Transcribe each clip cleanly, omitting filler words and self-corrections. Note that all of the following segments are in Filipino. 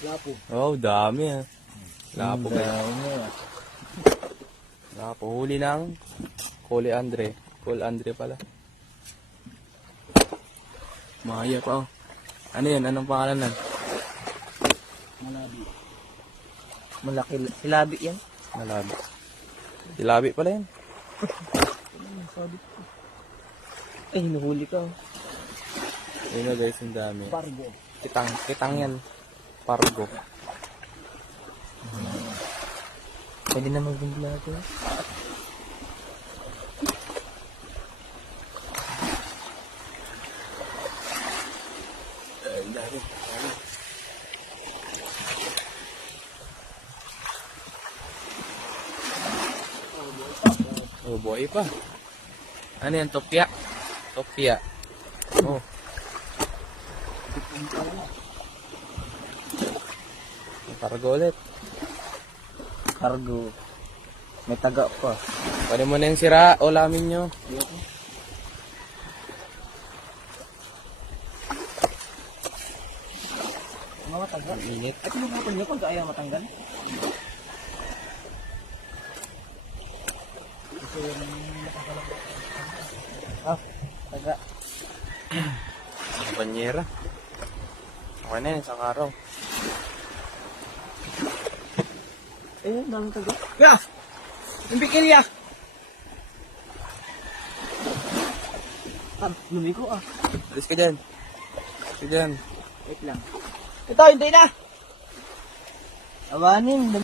Lapo. Oh, dami ah. Lapo ba? Dami. Lapo. Huli ng Cole Andre. Cole Andre pala. Mahaya pa oh. Ano yan? Anong pangalan nan? Malabi. Malaki. Silabi yan. Malabi. Silabi pala yan. Ay, hinuhuli ka. Oh. Yun na guys, ang dami. Pargo. Kitang yan. Pargo. Pwede na mag-vlog ito. Oh, boy pa. Ano yan? Topya. Topya. Oh. Pargo ulit. Cargo. May taga pa. Pwede mo na yung sira o lamin nyo. Mga matanggal. Ang init. At pinuputol niyo pag ayaw matanggal. Ah, taga. Banyera. Okay na yun, isang araw. Ayun, daming taga. Ya! Yung bikilya! Ah, lumiko ah. Alis ka dyan. Alis ka dyan. Wait lang. Ito, hindi na! Awanin.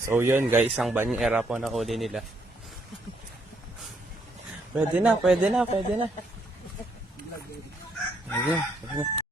So yun guys, ang banyera po na uli nila. Pwede na, pwede na, pwede na. Ayun, pwede na.